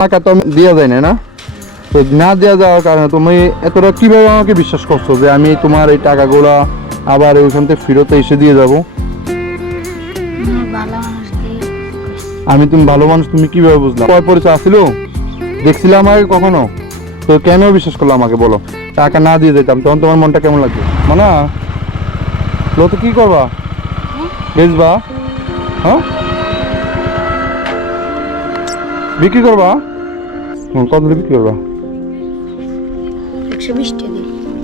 টাকা তো দেওয়া যায় না, তো না দেওয়া যাওয়ার কারণে তুমি এতটা কিভাবে আমাকে বিশ্বাস করছো যে আমি তোমার এই টাকাগুলা আবার ওইখান থেকে ফেরত এসে দিয়ে যাব? আমি তুমি ভালো মানুষ তুমি কিভাবে বুঝলাম? পয় পরিচয় আসছিল, দেখছিলাম আগে কখনো? তো কেন বিশ্বাস করলো আমাকে বলো? টাকা না দিয়ে যেতাম তখন তোমার মনটা কেমন লাগবে? মানে লো তো কি করবা? বেচবা? হ্যাঁ, বিক্রি করবা? কত বিক্রি করবা? 120 টাকা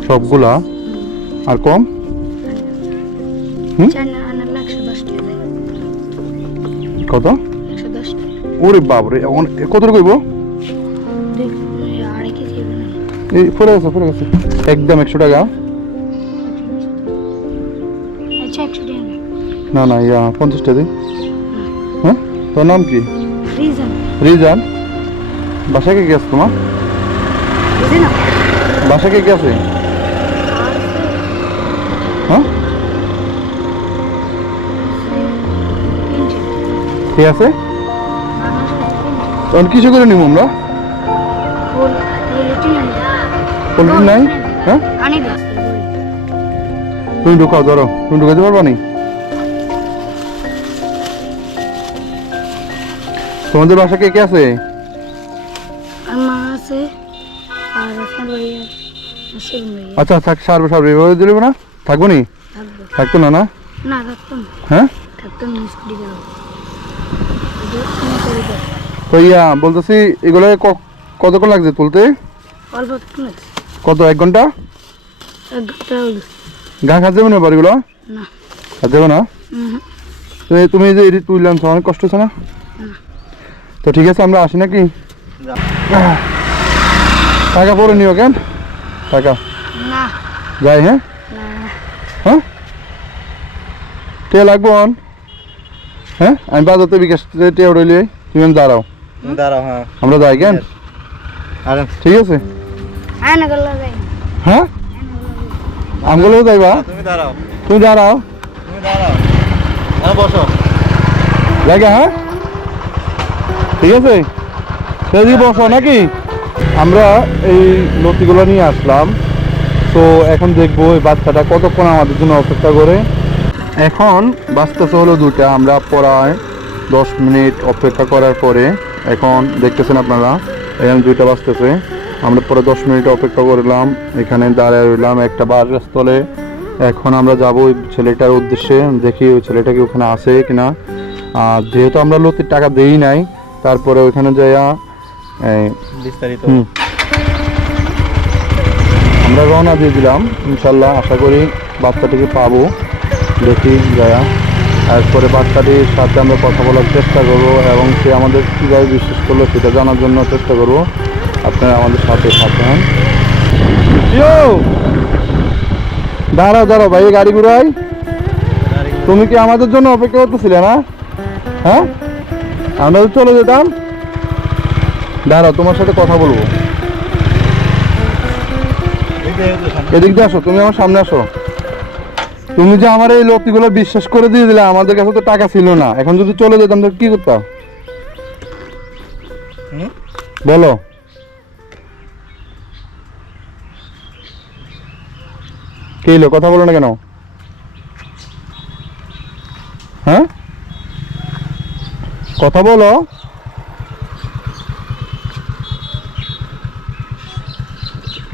সবগুলা? আর কম? কত? 110 টাকা। ওরে বাবরে, কত কইব? এই পড়ে গেছে একদম 100 টাকা। আচ্ছা 100 টাকা না না, 50 টাকা দিই। হ্যাঁ, তোর নাম কি? রিজন রিজান। বাসায় কে গেছে তোমার? বুঝি না। বাসায় কে গেছে? হ্যাঁ, ঠিক আছে। তখন কিছু করে নিব আমরা? পোল্ট্রি নাই? হ্যাঁ, তুমি ঢুকাও, ধরো। তুমি ঢুকাতে পারবা নি? তোমাদের বাসা কে কে আছে? আচ্ছা থাক, সারবো এভাবে দিলে না? থাকবো নি? থাকতো না? না হ্যাঁ, তো বলতেছি এগুলো কতক্ষণ লাগছে তুলতে? কত, 1 ঘন্টা? গা খাতে যাবে না বাড়িগুলো? খাতে যাবে না? তুমি যে এটি তুললাম অনেক কষ্ট হচ্ছে না? তো ঠিক আছে, আমরা আসি নাকি? টাকা পরে নিও কেন? টাকা যাই। হ্যাঁ হ্যাঁ, কে লাগবো? হ্যাঁ, আমি বাজাতে বিকাশ টিয়া উড়াইলি, তুমি দাঁড়াও। হ্যাঁ, আমরা যাই কেন? ঠিক আছে। হ্যাঁ, আমগুলো যাইবা? তুমি দাঁড়াও বসো জায়গা। হ্যাঁ, ঠিক আছে, সেদিকে বসো নাকি? আমরা এই নথিগুলো নিয়ে আসলাম, তো এখন দেখবো এই বাচ্চাটা কতক্ষণ আমাদের জন্য অপেক্ষা করে। এখন বাচ্চাটা হলো 2টা, আমরা প্রায় 10 মিনিট অপেক্ষা করার পরে এখন দেখতেছেন আপনারা এখানে 2টা বাজতেছে। আমরা পরে 10 মিনিট অপেক্ষা করলাম, এখানে দাঁড়িয়ে রইলাম একটা বাসের স্থলে। এখন আমরা যাবো ওই ছেলেটার উদ্দেশ্যে, দেখি ওই ছেলেটা কি ওখানে আছে কিনা। আর যেহেতু আমরা লতির টাকা দেই নাই, তারপরে ওইখানে যাইয়া বিস্তারিত আমরা রওনা দিয়ে দিলাম। ইনশাল্লাহ আশা করি বাচ্চাটিকে পাবো, দেখি যায়া। এরপরে বাচ্চাটির সাথে আমরা কথা বলার চেষ্টা করবো এবং সে আমাদের কীভাবে বিশ্বাস করলো সেটা জানার জন্য চেষ্টা করবো। আপনারা আমাদের সাথে থাকেন। দাঁড়াও ভাই, গাড়ি ঘুরাই। তুমি কি আমাদের জন্য অপেক্ষা করতেছিলে না? হ্যাঁ, আমরা তো চলে যেতাম। দাঁড়াও, তোমার সাথে কথা বলবো। এদিক দিয়ে আসো, তুমি আমার সামনে আসো। তুমি যে আমার এই লোকগুলো বিশ্বাস করে দিয়ে দিলে, আমাদের কাছে তো টাকা ছিল না। এখন যদি চলে যেতাম তো কি করতাম বলো? কি হলো, কথা বলো না কেন? হ্যাঁ, কথা বলো।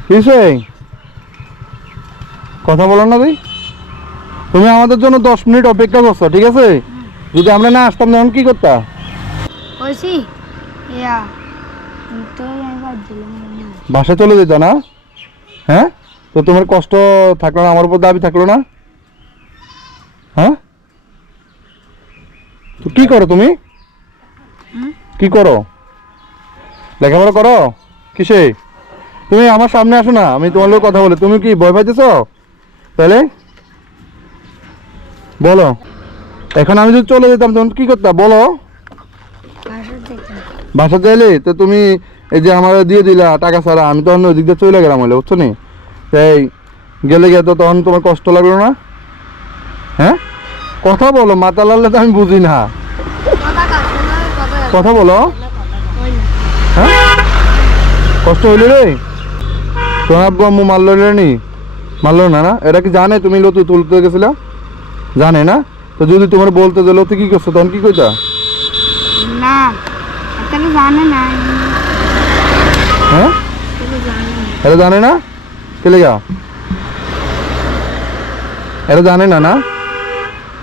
কিসে কথা বলো না? তুমি আমাদের জন্য 10 মিনিট অপেক্ষা করছো, ঠিক আছে? যদি আমরা না আসতাম তখন কি করতা? বাসা চলে যেত না? হ্যাঁ, তো তোমার কষ্ট থাকলো না, আমার উপর দাবি থাকলো না? হ্যাঁ, তো কি করো তুমি? কি করো? লেখাপড়া করো? কিসে? তুমি আমার সামনে আসো না, আমি তোমার লোক কথা বলে। তুমি কি ভয় পাইতেছ তাহলে? বলো, এখন আমি যদি চলে যেতাম তখন কি করতাম বলো? বাসা চাইলে তো তুমি এই যে আমার দিয়ে দিলা টাকা ছাড়া, আমি তখন ওই দিক দিয়ে চলে গেলাম হলে, বুঝছো নি? তাই গেলে গিয়ে তো তখন তোমার কষ্ট লাগলো না? হ্যাঁ, কথা বলো, মাথা লাগলে তো আমি বুঝি না। কথা বলো। হ্যাঁ, কষ্ট হইলে রে তোমার আব্বু আম্মু মারলো নি? মারলো না না? এরা কি জানে তুমি লতি তুলতে গেছিলা? জানে না? তো যদি তোমার বলতে যে লতি কি করছো তখন কি কইতা? না তাহলে জানে না হ্যাঁ তাহলে জানে না এরা জানে না? কে লেগা? এরা জানে না না?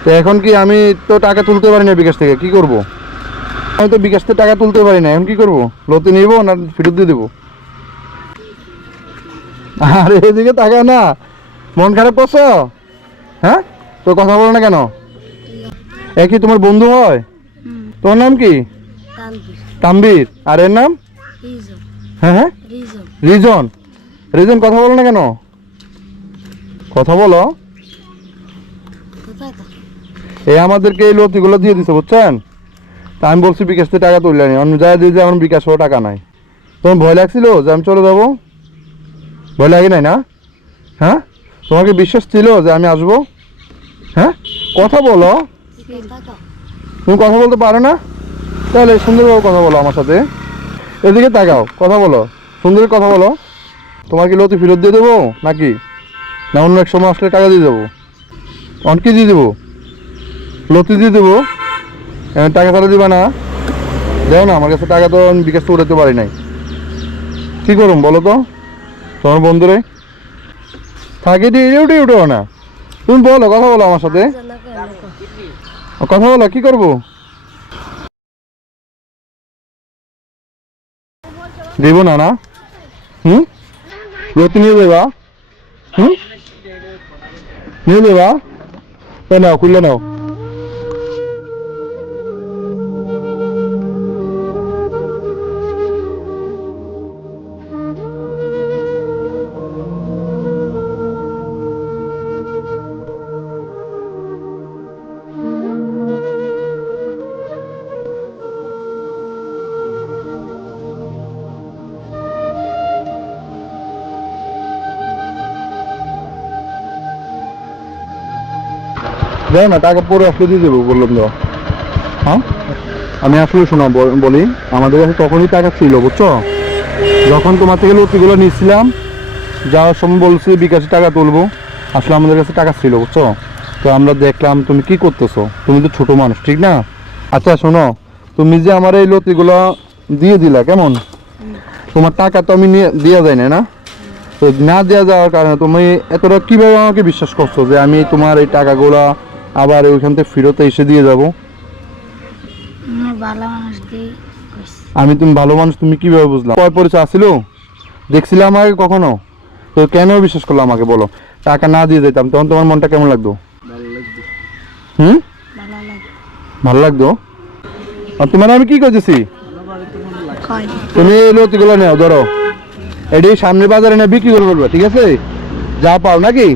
তো এখন কি আমি তো টাকা তুলতে পারি না বিকাশ থেকে, কি করব? আমি তো বিকাশ থেকে টাকা তুলতে পারি না, এখন কি করব? লতি নিব না ফেরত দিয়ে দেবো? আরে এদিকে টাকা না, মন খারাপ করছো? হ্যাঁ তো কথা বলো না কেন? এ কি তোমার বন্ধু হয়? তোমার নাম কি? তানভীর। আর এর নাম? হ্যাঁ হ্যাঁ রিজন। রিজন কথা বলো না কেন? কথা বলো। এই আমাদেরকে এই লতিগুলো দিয়ে দিছে বুঝছেন? তা আমি বলছি বিকাশ থেকে টাকা তুললে নি, অন্য জায়গায় দিয়ে আমার বিকাশ টাকা নাই। তোমার ভয় লাগছিল যে আমি চলে যাবো? ভয় লাগে নাই না? হ্যাঁ তোমাকে বিশ্বাস ছিল যে আমি আসবো? হ্যাঁ কথা বলো। তুমি কথা বলতে পারো না? তাহলে সুন্দরভাবে কথা বলো আমার সাথে। এদিকে তাকাও, কথা বলো, সুন্দর কথা বলো। তোমার কি লতি ফেরত দিয়ে দেবো নাকি না অন্য এক সময় আসলে টাকা দিয়ে দেবো? অনকি দিয়ে দেবো? লতি দিয়ে দেবো? টাকা তারা দিবা না? দেও না, আমার কাছে টাকা তো আমি বিকাশ তো উঠাতে পারি নাই। কী করুম বলো তো তোমার বন্ধুরে? থাকে দিয়ে উঠে না। তুমি বলো, কথা বলো আমার সাথে, কথা বলো, কি করবো? দেব না না? লতি নিয়ে দেবা? নিয়ে দেবা? নাও খুললে নাও। যাও না, টাকা পরে আসলে দিয়ে দেবো বললাম তো। হ্যাঁ আমি আসলে শোনো বলি, আমাদের কাছে তখনই টাকা ছিল বুঝছো, যখন তোমার থেকে লতিগুলো নিচ্ছিলাম যাওয়ার সময় বলছি বিকাশে টাকা তুলবো, আসলে আমাদের কাছে টাকা ছিল বুঝছো। তো আমরা দেখলাম তুমি কি করতেছো, তুমি তো ছোট মানুষ ঠিক না? আচ্ছা শোনো, তুমি যে আমার এই লতিগুলো দিয়ে দিলা কেমন, তোমার টাকা তো আমি নিয়ে দেওয়া যায় না, তো না দেওয়া যাওয়ার কারণে তুমি এতটা কীভাবে আমাকে বিশ্বাস করছো যে আমি তোমার এই টাকাগুলো আবার ওইখান থেকে ফেরত এসে দিয়ে যাব? আমি তুমি ভালো মানুষ তুমি কিভাবে বুঝলাম? পয় পরিচয় আসছিল, দেখছিলে আমাকে কখনো? তো কেন বিশ্বাস করলো আমাকে বলো? টাকা না দিয়ে যেতাম তখন তোমার মনটা কেমন লাগতো? ভালো লাগতো। আর তোমার আমি কি করতেছি, তুমি এই লতিগুলো নেও, ধরো এটি সামনের বাজারে নিয়ে বিক্রি করে বলবে, ঠিক আছে? যা পাও নাকি